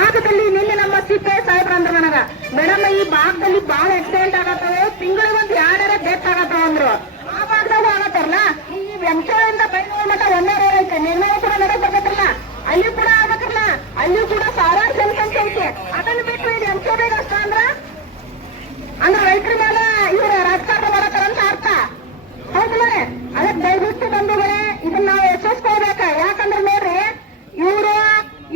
ಭಾಗದಲ್ಲಿ ನಿನ್ನೆ ನಮ್ಮ ಸಿಪಿ ಸಾಹೇಬ್ರ ಅಂದ್ರ ನನಗ ಮೇಡಮ್ ಈ ಭಾಗದಲ್ಲಿ ಬಹಳ ಆಕ್ಸಿಡೆಂಟ್ ಆಗತ್ತವೆ, ತಿಂಗಳಿಗೆ ಒಂದು 2 ಡೆತ್ ಆಗತ್ತವ ಅಂದ್ರು. ಆ ಭಾಗದಾಗ ಆಗತ್ತಾರಲ್ಲ, ಈ ವೆಂಚೋಳಿಂದ ಬೈನೂರು ಮಠ ಒಂದೇ ರೋಡ್ ಐತೆ, ನಿರ್ಣಯ ಕೂಡ ನಡೆದ್ ಬರ್ತೈತ್ರಲ್ಲ, ಅಲ್ಲಿ ಕೂಡ ಆಗತ್ತಲ್ಲ, ಅಲ್ಲಿ ಕೂಡ ಸಾವಿರಾರು ಜನಸಂಖ್ಯೆ ಐತೆ. ಅದನ್ನ ಬಿಟ್ಟು ಇಲ್ಲಿ ವೆಂಚೋಳಿಗೆ ಅಷ್ಟ ಅಂದ್ರೆ ರೈತರ ಮೇಲೆ ಇವ್ರ ರಾಜಕಾರಣ ಮಾಡತ್ತಾರಂತ ಅರ್ಥ ಹೌದಲ್ಲ. ಅದಕ್ಕೆ ದಯವಿಟ್ಟು ಬಂಧುಗಳೇ ಇದನ್ನ ನಾವು ಯಶಸ್ಕೊಳ್ಬೇಕ. ಯಾಕಂದ್ರೆ ನೋಡ್ರಿ, ಇವರು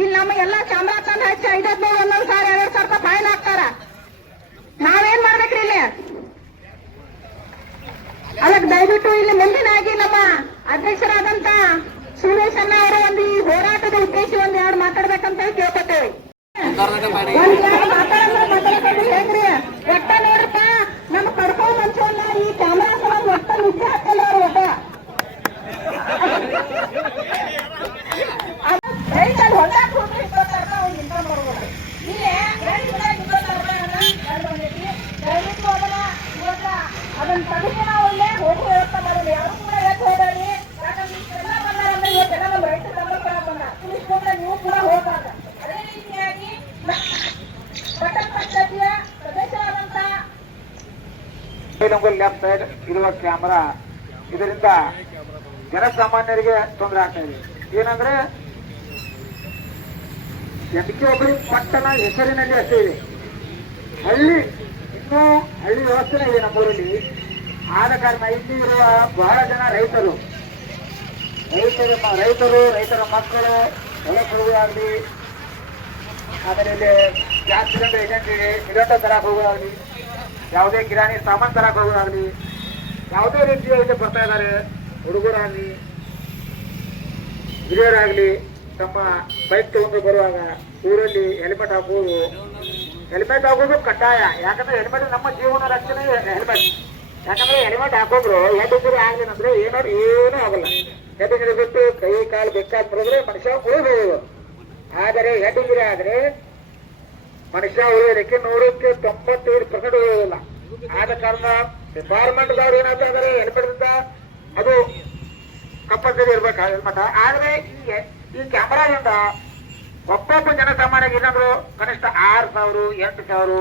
ಇಲ್ಲಿ ನಮ್ಮ ಎಲ್ಲಾ ಚಾಮರಾಜ ಹಚ್ಚಿ 5,000 ಒಂದೊಂದ್ ಸಾವಿರ 2,000 ರೂಪಾಯಿ ಫೈನ್ ಹಾಕ್ತಾರ. ನಾವೇನ್ ಮಾಡ್ಬೇಕ್ರಿ ಇಲ್ಲಿ? ಅದಕ್ಕೆ ದಯವಿಟ್ಟು ಇಲ್ಲಿ ಮುಂದಿನಾಗಿ ನಮ್ಮ ಅಧ್ಯಕ್ಷರಾದಂತ ಸುರೇಶ್ ಅಣ್ಣ ಅವರು ಒಂದು ಈ ಹೋರಾಟದ ಉದ್ದೇಶ 1-2 ಮಾತಾಡ್ಬೇಕಂತ ಕೇಳ್ಕೊತೇವೆ. ಹೇಗ್ರಿ ಒಟ್ಟ ನೋಡ್ರಪ್ಪ, ನಮ್ಮ ಕಡ್ಕೊಂಡ್ ಮನುಷ್ಯನ್ನ ಈ ಚಾಮರಾಜ ಒಟ್ಟ ನಿದ್ದೆ ಹಾಕಲ್ಲ ಅವ್ರು. ಒಟ್ಟ ರೈತಲ್ಲಿ ಹೊಲ್ದಾಕ ಹೋಗ್ರಿ 20,000 ರೂಪಾಯಿ ಅವ್ರು ಇನ್ಕಮ್ ಬರ್ಬೋದು. ಇಲ್ಲೇ ದಯವಿಟ್ಟು ಅದನ್ನ ತಗೊಂಡು ನಾವು ಒಳ್ಳೆ ಹೋಗಿ ವ್ಯವಸ್ಥೆ ಮಾಡೋದು. ಯಾರು ಕೂಡ ಯಾಕೆ ಹೋದಾಡಿ, ಯಾಕಂದ್ರೆ ಇಷ್ಟೆಲ್ಲ ಬಂದಾರಂದ್ರೆ ಇವತ್ತೆಲ್ಲ ನಮ್ಮ ರೈತ ಸಂಘ ಬಂದ ತಿಳಿಸ್ಕೊಂಡ್ರೆ ನೀವು ಕೂಡ ಹೋಗ್ಬಾರ್ದು. ಅದೇ ರೀತಿಯಾಗಿ ಪಟ್ಟಣ ಪಂಚಾಯತಿಯ ಸದಸ್ಯರಾದಂತ ಲೆಫ್ಟ್ ಸೈಡ್ ಇರುವ ಕ್ಯಾಮರಾ ಇದರಿಂದ ಜನಸಾಮಾನ್ಯರಿಗೆ ತೊಂದರೆ ಆಗ್ತಾ ಇದೆ. ಏನಂದ್ರೆ ಎದಕ್ಕೆ ಒಬ್ಬರು ಪಟ್ಟಣ ಹೆಸರಿನಲ್ಲಿ ಅಷ್ಟೇ ಇದೆ, ಹಳ್ಳಿ ಇನ್ನೂ ಹಳ್ಳಿ ವ್ಯವಸ್ಥೆನೇ ಇದೆ ನಮ್ಮೂರಲ್ಲಿ. ಆದ ಕಾರಣ ಇಲ್ಲಿ ಇರುವ ಬಹಳ ಜನ ರೈತರು ರೈತರ ಮಕ್ಕಳು ಹೊಲಕ್ಕೆ ಹೋಗುವಾಗಲಿ, ಆಮೇಲೆ ಇಲ್ಲಿ ಜಾಸ್ತಿ ಜನ ಏಜೆಂಟಿಗೆ ಸಿಲಿಂಡರ್ ತರಕ್ಕೆ ಹೋಗೋದಾಗಲಿ, ಯಾವುದೇ ಕಿರಾಣಿ ಸಾಮಾನು ತರಕ್ಕೆ ಹೋಗೋದಾಗಲಿ, ಯಾವುದೇ ರೀತಿಯ ಇಲ್ಲಿ ಬರ್ತಾ ಇದ್ದಾರೆ. ಹುಡುಗರಾಗಲಿ ಹಿರಿಯರಾಗಲಿ ತಮ್ಮ ಬೈಕ್ ತಗೊಂಡು ಬರುವಾಗ ಊರಲ್ಲಿ ಹೆಲ್ಮೆಟ್ ಹಾಕೋದು ಕಡ್ಡಾಯ. ಯಾಕಂದ್ರೆ ಹೆಲ್ಮೆಟ್ ನಮ್ಮ ಜೀವನ ರಕ್ಷಣೆ ಹೆಲ್ಮೆಟ್. ಯಾಕಂದ್ರೆ ಹೆಲ್ಮೆಟ್ ಹಾಕೋದ್ರು ಹೆಡ್ಡಿಂಜರಿ ಆಗಲಿ ಅಂದ್ರೆ ಏನೂ ಆಗಲ್ಲ. ಹೆಡ್ಡಿಂಜರಿ ಬಿಟ್ಟು ಕೈ ಕಾಲು ಬೇಕಾದ್ ಬರೋದ್ರೆ ಮನುಷ್ಯ ಉಳಿಬಹುದು. ಆದರೆ ಹೆಡ್ಡಿಂಜರಿ ಆದ್ರೆ ಮನುಷ್ಯ ಉಳಿಯೋದಕ್ಕೆ 100% ಉಳಿಯೋದಿಲ್ಲ. ಆದ ಕಾರಣ ಡಿಪಾರ್ಟ್ಮೆಂಟ್ದವ್ರು ಏನಾಗ್ತಾ ಇದಾರೆ, ಹೆಲ್ಮೆಟ್ ಅದು ಕಂಪಲ್ಸರಿ ಇರ್ಬೇಕು ಹೆಲ್ಮೆಟ್. ಆದ್ರೆ ಈ ಕ್ಯಾಮರಾದಿಂದ ಒಬ್ಬೊಬ್ಬ ಜನಸಾಮಾನ್ಯರಿಗೆ ಏನಾದ್ರು ಕನಿಷ್ಠ 6,000 8,000